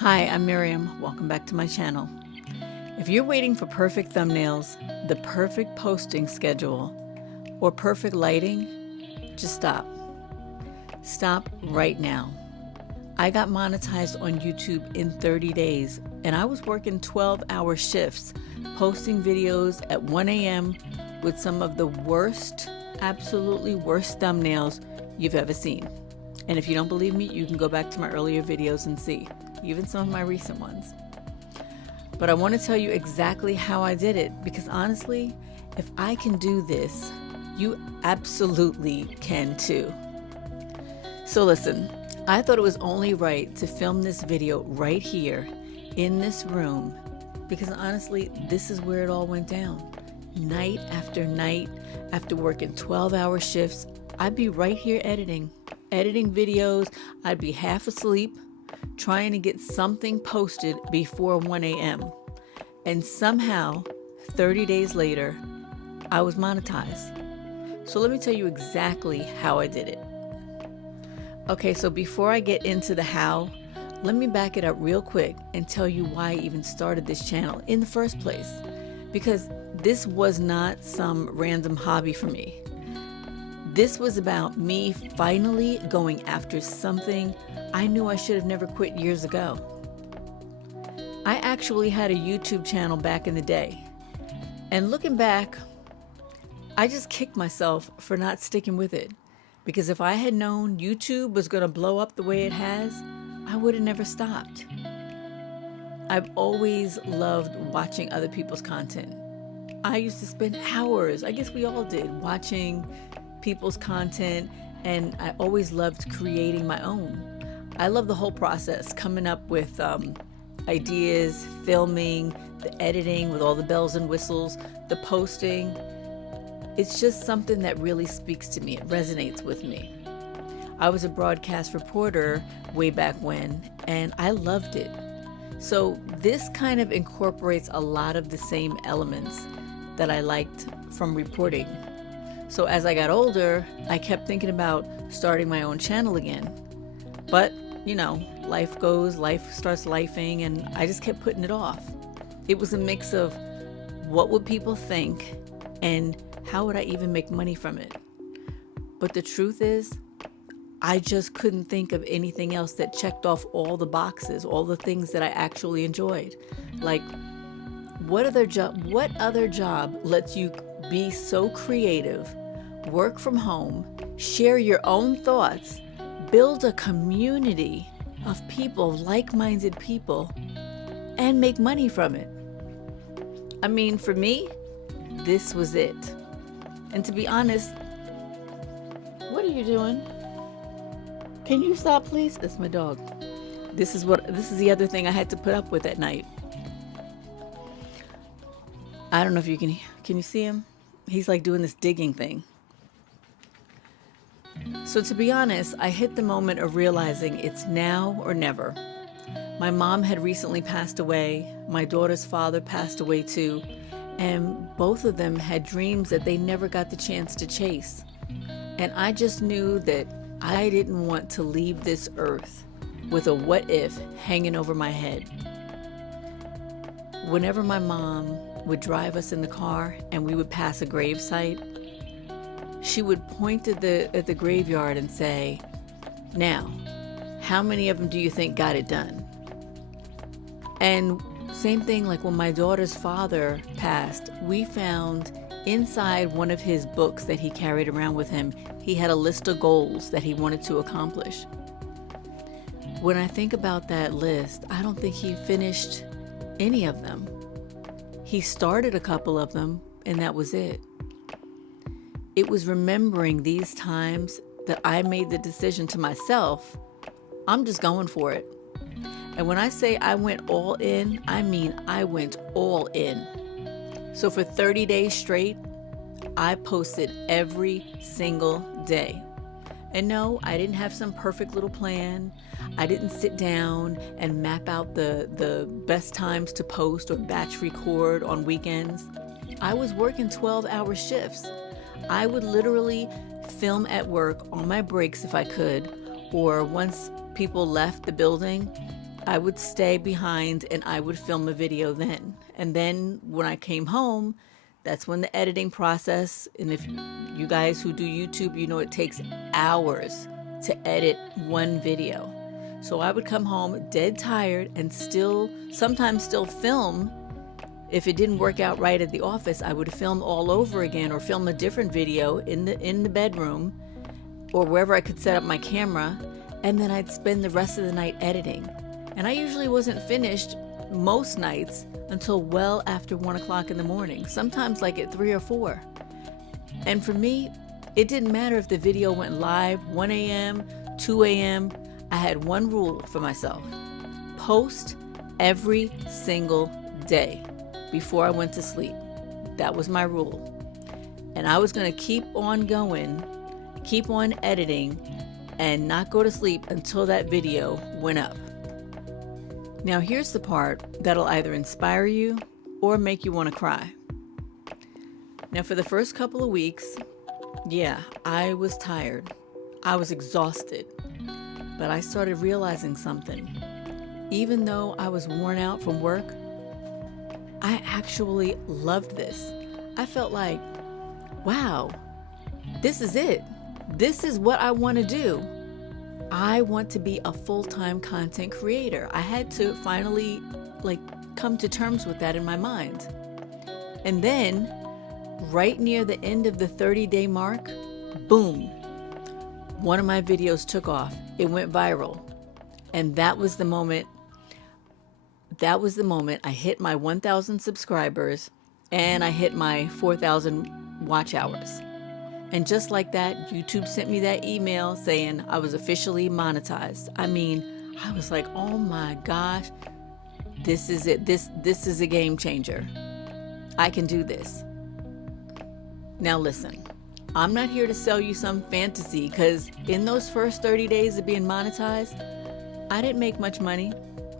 Hi, I'm Miriam. Welcome back to my channel. If you're waiting for perfect thumbnails, the perfect posting schedule, or perfect lighting, just stop. Stop right now. I got monetized on YouTube in 30 days, and I was working 12-hour shifts, posting videos at 1 a.m. with some of the worst, absolutely worst thumbnails you've ever seen. And if you don't believe me, you can go back to my earlier videos and see, even some of my recent ones. But I want to tell you exactly how I did it, because honestly, if I can do this, you absolutely can too. So listen, I thought it was only right to film this video right here in this room, because honestly, this is where it all went down. Night, after working 12-hour shifts, I'd be right here editing videos. I'd be half asleep, trying to get something posted before 1 a.m. And somehow, 30 days later, I was monetized. So let me tell you exactly how I did it. Okay, so before I get into the how, let me back it up real quick and tell you why I even started this channel in the first place. Because this was not some random hobby for me. This was about me finally going after something I knew I should have never quit years ago. I actually had a YouTube channel back in the day. And looking back, I just kicked myself for not sticking with it. Because if I had known YouTube was going to blow up the way it has, I would have never stopped. I've always loved watching other people's content. I used to spend hours, I guess we all did, watching people's content, and I always loved creating my own. I love the whole process, coming up with ideas, filming, the editing with all the bells and whistles, the posting. It's just something that really speaks to me. It resonates with me. I was a broadcast reporter way back when, and I loved it. So this kind of incorporates a lot of the same elements that I liked from reporting. So as I got older, I kept thinking about starting my own channel again. But, you know, life starts lifing, and I just kept putting it off. It was a mix of what would people think and how would I even make money from it? But the truth is, I just couldn't think of anything else that checked off all the boxes, all the things that I actually enjoyed. Like, what other job lets you be so creative, work from home, share your own thoughts, build a community of people, like-minded people, and make money from it? I mean, for me, this was it. And to be honest, what are you doing? Can you stop, please? That's my dog. This is the other thing I had to put up with at night. I don't know if you can you see him? He's like doing this digging thing. So to be honest, I hit the moment of realizing it's now or never. My mom had recently passed away. My daughter's father passed away too. And both of them had dreams that they never got the chance to chase. And I just knew that I didn't want to leave this earth with a what if hanging over my head. Whenever my mom would drive us in the car and we would pass a gravesite, she would point at the graveyard and say, "Now, how many of them do you think got it done?" And same thing, like when my daughter's father passed, we found inside one of his books that he carried around with him, he had a list of goals that he wanted to accomplish. When I think about that list, I don't think he finished any of them. He started a couple of them, and that was it. It was remembering these times that I made the decision to myself, I'm just going for it. And when I say I went all in, I mean I went all in. So for 30 days straight, I posted every single day. And no, I didn't have some perfect little plan. I didn't sit down and map out the best times to post or batch record on weekends. I was working 12-hour shifts. I would literally film at work on my breaks if I could, or once people left the building, I would stay behind and I would film a video then. And then when I came home, that's when the editing process, and if you guys who do YouTube, you know it takes hours to edit one video. So I would come home dead tired and sometimes still film. If it didn't work out right at the office, I would film all over again or film a different video in the bedroom or wherever I could set up my camera, and then I'd spend the rest of the night editing. And I usually wasn't finished most nights until well after 1 o'clock in the morning, sometimes like at 3 or 4. And for me, it didn't matter if the video went live 1 a.m., 2 a.m. I had one rule for myself: post every single day before I went to sleep. That was my rule. And I was going to keep on going, keep on editing, and not go to sleep until that video went up. Now here's the part that'll either inspire you or make you want to cry. Now for the first couple of weeks, yeah, I was tired. I was exhausted. But I started realizing something. Even though I was worn out from work, I actually loved this. I felt like, wow, this is it. This is what I want to do. I want to be a full-time content creator. I had to finally come to terms with that in my mind. And then right near the end of the 30-day mark, boom, one of my videos took off. It went viral. And that was the moment I hit my 1,000 subscribers and I hit my 4,000 watch hours. And just like that, YouTube sent me that email saying I was officially monetized. I mean, I was like, oh my gosh, this is it. This is a game changer. I can do this. Now listen, I'm not here to sell you some fantasy, because in those first 30 days of being monetized, I didn't make much money,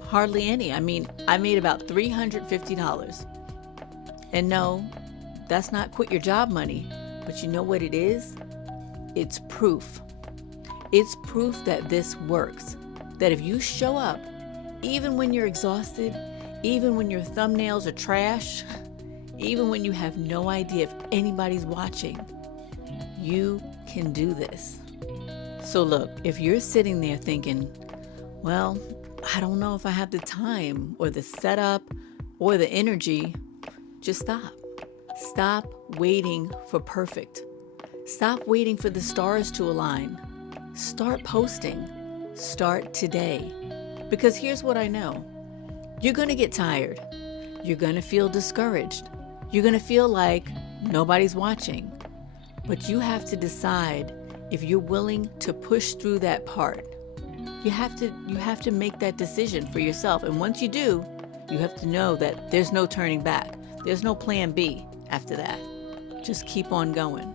hardly any. I mean, I made about $350. And no, that's not quit your job money. But you know what it is? It's proof. It's proof that this works. That if you show up, even when you're exhausted, even when your thumbnails are trash, even when you have no idea if anybody's watching, you can do this. So look, if you're sitting there thinking, well, I don't know if I have the time or the setup or the energy, just stop. Stop waiting for perfect. Stop waiting for the stars to align. Start posting. Start today. Because here's what I know. You're going to get tired. You're going to feel discouraged. You're going to feel like nobody's watching. But you have to decide if you're willing to push through that part. You have to make that decision for yourself. And once you do, you have to know that there's no turning back. There's no plan B after that. Just keep on going.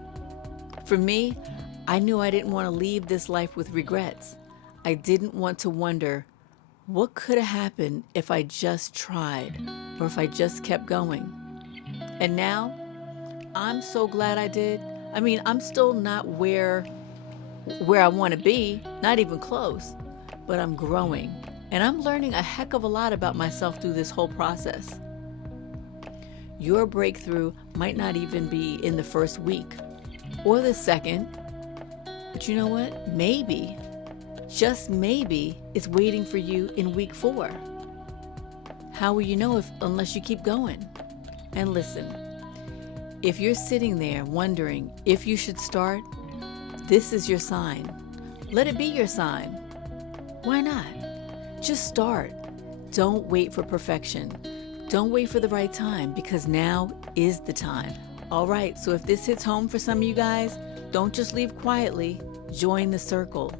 For me, I knew I didn't want to leave this life with regrets. I didn't want to wonder, what could have happened if I just tried or if I just kept going? And now, I'm so glad I did. I mean, I'm still not where I want to be, not even close, but I'm growing. And I'm learning a heck of a lot about myself through this whole process. Your breakthrough might not even be in the first week or the second, but you know what? Maybe, just maybe, it's waiting for you in week 4. How will you know unless you keep going? And listen, if you're sitting there wondering if you should start, this is your sign. Let it be your sign. Why not? Just start. Don't wait for perfection. Don't wait for the right time, because now is the time. All right, so if this hits home for some of you guys, don't just leave quietly. Join the circle.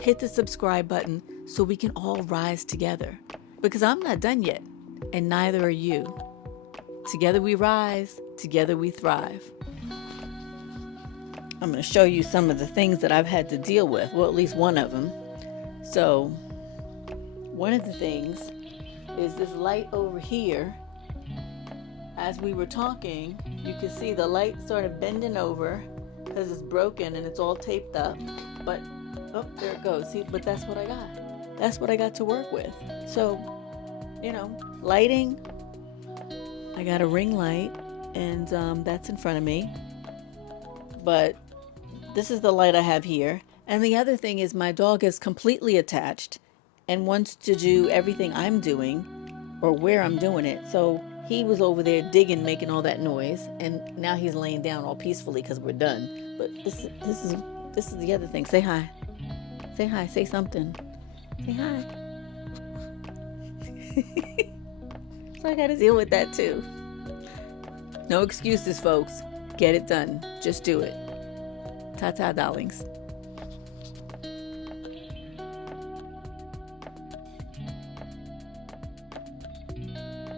Hit the subscribe button so we can all rise together. Because I'm not done yet, and neither are you. Together we rise, together we thrive. I'm going to show you some of the things that I've had to deal with. Well, at least one of them. So, one of the things is this light over here. As we were talking, you can see the light started bending over because it's broken and it's all taped up. But, oh, there it goes. See, but that's what I got. that's what I got to work with. So, lighting, I got a ring light, and that's in front of me. But this is the light I have here. And the other thing is my dog is completely attached and wants to do everything I'm doing or where I'm doing it. So he was over there digging, making all that noise, and now he's laying down all peacefully because we're done. But this is the other thing. Say hi. Say hi. Say something. Say hi. So I got to deal with that too. No excuses, folks. Get it done. Just do it. Ta-ta, darlings.